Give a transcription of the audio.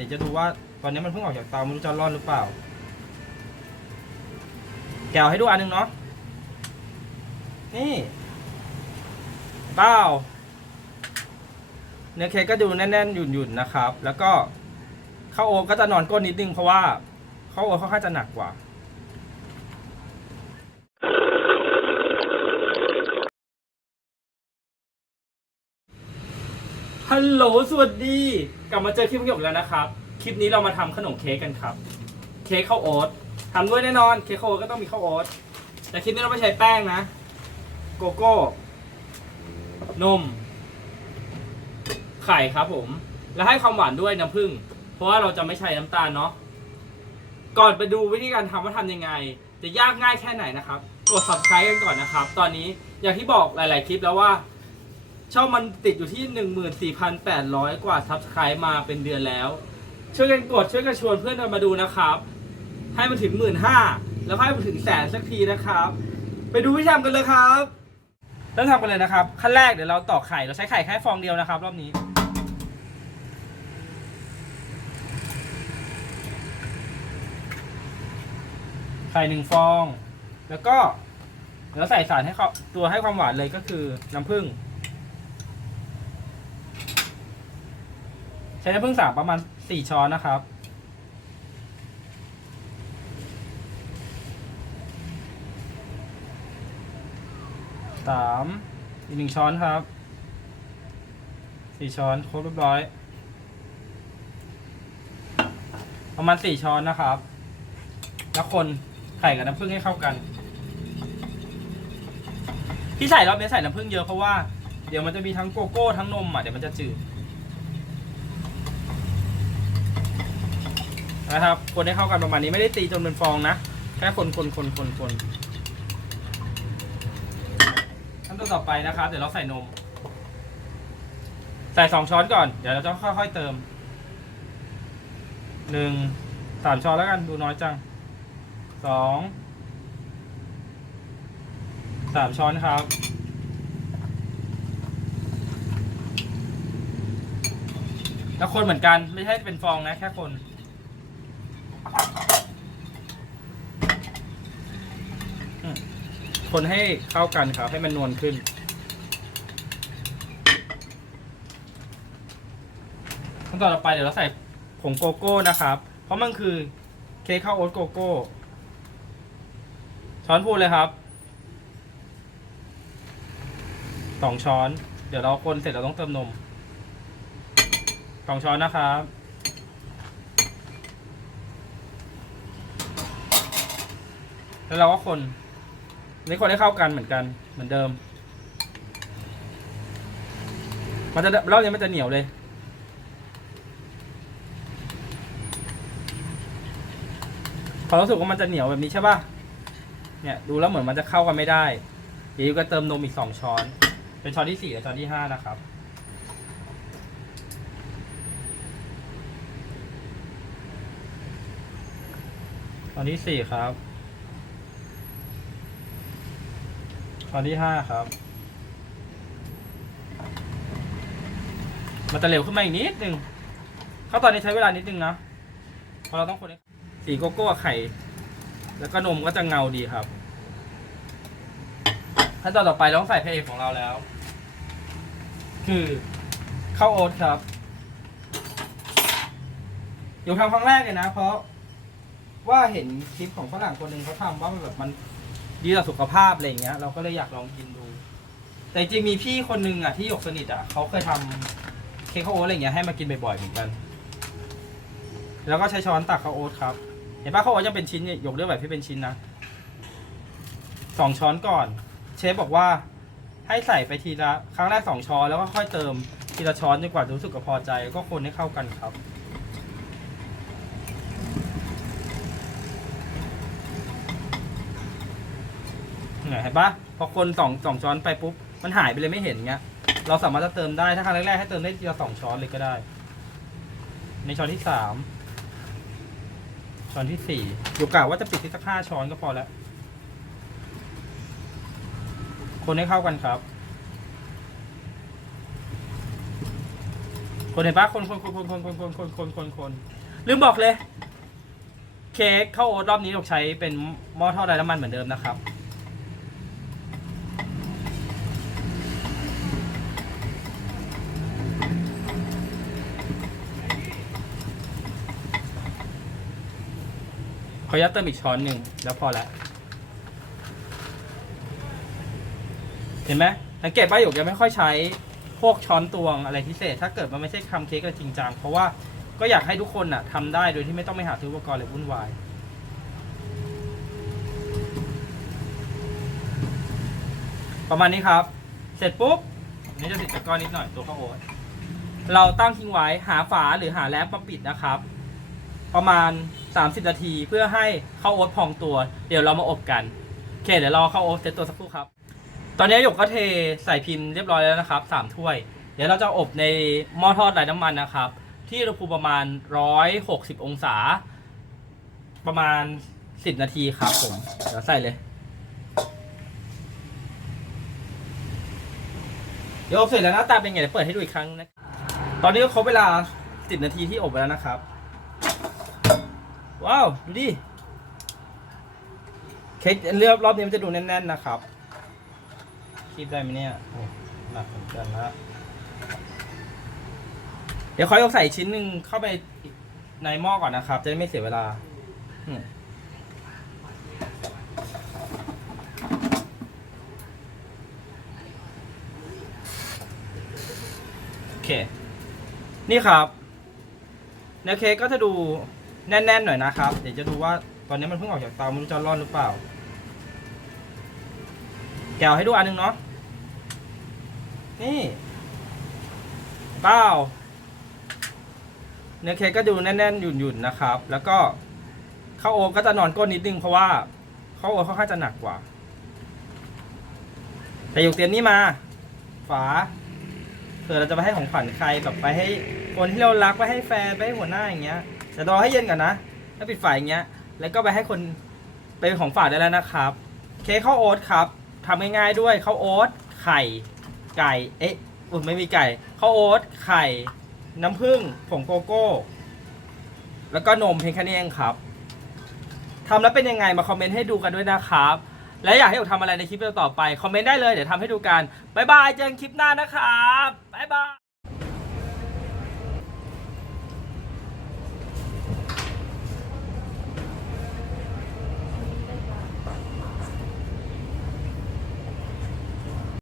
ดี๋ยวจะดูว่าตอนนี้มันเพิ่งออกจากเตาไม่รู้จะรอดหรือเปล่า แกวให้ดูอันหนึงเนาะ นี่เป้าเนื้อเค้กก็ดูแน่นๆ หยุ่นๆนะครับ แล้วก็ข้าวโอ๊ตก็จะนอนก้นนิดนึงเพราะว่าข้าวโอ๊ตค่อนข้างจะหนักกว่า ลโหลสวัสดี กลับมาเจอคลิปพี่หยกแล้วนะครับ คลิปนี้เรามาทำขนมเค้กกันครับ เค้กข้าวโอ๊ตทำด้วยแน่นอน เค้กข้าวโอ๊ตก็ต้องมีข้าวโอ๊ตแต่คลิปนี้เราไม่ใช้แป้งนะ โกโก้ นม ไข่ครับผม แล้วให้ความหวานด้วยน้ำผึ้ง เพราะว่าเราจะไม่ใช้น้ำตาลเนาะ ก่อนไปดูวิธีการทำว่าทำยังไง จะยากง่ายแค่ไหนนะครับ กด subscribe กันก่อนนะครับ ตอนนี้อย่างที่บอกหลาย ๆ คลิปแล้วว่า ช่องมันติดอยู่ที่ 14,800 กว่า subscribe มาเป็นเดือนแล้ว ช่วยกันกดช่วยกันชวนเพื่อนกันมาดูนะครับ ให้มันถึง 1 5ื่นแล้วให้มันถึงแสนสักทีนะครับ ไปดูวิธีทำกันเลยครับเริ่มทำกันเลยนะครับ ขั้นแรกเดี๋ยวเราตอกไข่เราใช้ไข่แค่ฟองเดียวนะครับ รอบนี้ ไข่หนึ่งฟอง แล้วก็เดี๋ยวใส่สารให้เขาตัวให้ความหวานเลยก็คือน้ำผึ้ง ใช้น้ำผึ้งสามประมาณสี่ช้อนนะครับ สามอีกหนึ่งช้อนครับสี่ช้อนครบเรียบร้อย ประมาณสี่ช้อนนะครับ แล้วคนไข่กับน้ำผึ้งให้เข้ากัน ที่ใส่รอบนี้ใส่น้ำผึ้งเยอะเพราะว่าเดี๋ยวมันจะมีทั้งโกโก้ทั้งนมอะเดี๋ยวมันจะจืด นะครับ คนให้เข้ากันประมาณนี้ไม่ได้ตีจนเป็นฟองนะ แค่คนคนคนคนคนขั้นตอนต่อไปนะครับ เดี๋ยวเราใส่นม ใส่สองช้อนก่อน เดี๋ยวเราจะค่อยๆเติมหนึ่งสามช้อนแล้วกันดูน้อยจังสองสามช้อนครับแล้วคนเหมือนกันไม่ใช่เป็นฟองนะแค่คน คนให้เข้ากันครับ ให้มันนวลขึ้น ขั้นตอนต่อไปเดี๋ยวเราใส่ผงโกโก้นะครับ เพราะมันคือเค้กข้าวโอ๊ตโกโก้ ช้อนพูนเลยครับ สองช้อน เดี๋ยวเราคนเสร็จเราต้องเติมนม สองช้อนนะครับ แล้วเราก็คนนี่คนให้เข้ากันเหมือนกันเหมือนเดิม มันจะรอบนี้มันจะเหนียวเลย พอรู้สึกว่ามันจะเหนียวแบบนี้ใช่ป่ะ เนี่ยดูแล้วเหมือนมันจะเข้ากันไม่ได้ เดี๋ยวยูก็เติมนมอีกสองช้อน เป็นช้อนที่สี่และช้อนที่ห้านะครับช้อนที่สี่ครับ ช้อนที่ห้าครับ มันจะเร็วขึ้นมาอีกนิดนึงเพราตอนนี้ใช้เวลานิดนึงนะเพราะเราต้องคนสีโกโก้ไข่ แล้วก็นมก็จะเงาดีครับ ขั้นตอนต่อไปเราต้องใส่พระเอกของเราแล้ว คือข้าวโอ๊ตครับอยู่ทำครั้งแรกเลยนะ เพราะว่าเห็นคลิปของฝรั่งคนหนึ่งเขาทำว่ามันแบบมัน ดีต่อสุขภาพอะไรอย่างเงี้ย เราก็เลยอยากลองกินดู แต่จริงมีพี่คนหนึ่งอะที่หยกสนิทอะเขาเคยทำเค้กข้าวโอ๊ตอะไรอย่างเงี้ยให้มากินบ่อยๆเหมือนกัน แล้วก็ใช้ช้อนตักข้าวโอ๊ตครับ เห็นปะข้าวโอ๊ตยังเป็นชิ้นเนี่ยหยกเลือกแบบที่เป็นชิ้นนะสองช้อนก่อน เชฟบอกว่าให้ใส่ไปทีละครั้งแรกสองช้อนแล้วก็ค่อยเติมทีละช้อนจนกว่ารู้สึกกับพอใจ ก็คนให้เข้ากันครับ เนี่ยเห็นปะพอคนสองสองช้อนไปปุ๊บมันหายไปเลยไม่เห็นเงี้ย เราสามารถจะเติมได้ถ้าครั้งแรกๆให้เติมได้ทีละสองช้อนเลยก็ได้ ในช้อนที่สามช้อนที่สี่อยู่กะว่าจะปิดที่สักห้าช้อนก็พอแล้ว คนให้เข้ากันครับ คนเห็นปะคนคนคนคนคนคนคนคนคนคนคนลืมบอกเลย เค้กข้าวโอ๊ตรอบนี้เราใช้เป็นหม้อทอดไร้น้ำมันเหมือนเดิมนะครับ ขออนุญาตเติมอีกช้อนหนึ่งแล้วพอแล้วเห็นไหมสังเกตว่าหยกยังไม่ค่อยใช้พวกช้อนตวงอะไรพิเศษ ถ้าเกิดมันไม่ใช่ทำเค้กกันจริงจังเพราะว่าก็อยากให้ทุกคนน่ะทำได้โดยที่ไม่ต้องไปหาซื้ออุปกรณ์เลยวุ่นวายประมาณนี้ครับ เสร็จปุ๊บนนี้จะติดตะกร้อนนิดหน่อยตัวข้าวโอ๊ตเราตั้งทิ้งไว้หาฝาหรือหาแรปมาปิดนะครับ ประมาณ 30 นาทีเพื่อให้ข้าวโอ๊ตพองตัว เดี๋ยวเรามาอบกันโอเคเดี๋ยวรอข้าวโอ๊ตเซตตัวสักครู่ครับ ตอนนี้หยกก็เทใส่พิมพ์เรียบร้อยแล้วนะครับสามถ้วย เดี๋ยวเราจะอบในหม้อทอดไร้น้ำมันนะครับ ที่อุณหภูมิประมาณ 160 องศา ประมาณ 10 นาทีครับผม เดี๋ยวใส่เลยเดี๋ยวอบเสร็จแล้วหน้าตาเป็นไงเดี๋ยวเปิดให้ดูอีกครั้งนะ ตอนนี้ก็ครบเวลา 10 นาทีที่อบไปแล้วนะครับ ว้าว ดูดิ เค้กเลือบรอบนี้มันจะดูแน่นๆนะครับ คีบได้ไหมเนี่ยโอ้หนักเหมือนกันนะเดี๋ยวขอยกใส่ชิ้นหนึ่งเข้าไปในหม้อก่อนนะครับ จะได้ไม่เสียเวลาโอเค นี่ครับเนื้อเค้กก็จะดู แน่นๆหน่อยนะครับ เดี๋ยวจะดูว่าตอนนี้มันเพิ่งออกจากเตาไม่รู้จะร่อนหรือเปล่า แกวให้ดูอันหนึงเนาะ นี่เป้าเนื้อเค้กก็ดูแน่นๆ หยุ่นๆนะครับ แล้วก็ข้าวโอ๊ตก็จะนอนก้นนิดนึงเพราะว่าข้าวโอ๊ตค่อนข้างจะหนักกว่า แต่หยกเตียมนี่มา ฝาเผื่อเราจะไปให้ของขวัญใครแบบไปให้คนที่เรารักไปให้แฟนไปให้หัวหน้าอย่างเงี้ย จะรอให้เย็นก่อนนะแล้วปิดฝาอย่างเงี้ย แล้วก็ไปให้คนเป็นของฝากได้แล้วนะครับ เค้กข้าวโอ๊ตครับทำง่ายๆด้วยข้าวโอ๊ตไข่ไก่เอ๊ะอุ่นไม่มีไก่ข้าวโอ๊ตไข่ น้ำผึ้งผงโกโก้ แล้วก็นมเพียงแค่นี้เองครับทำแล้วเป็นยังไงมาคอมเมนต์ให้ดูกันด้วยนะครับ และอยากให้ผมทำอะไรในคลิปต่อไป คอมเมนต์ได้เลย เดี๋ยวทำให้ดูกัน บ๊ายบาย เจอกันคลิปหน้านะครับ บ๊ายบาย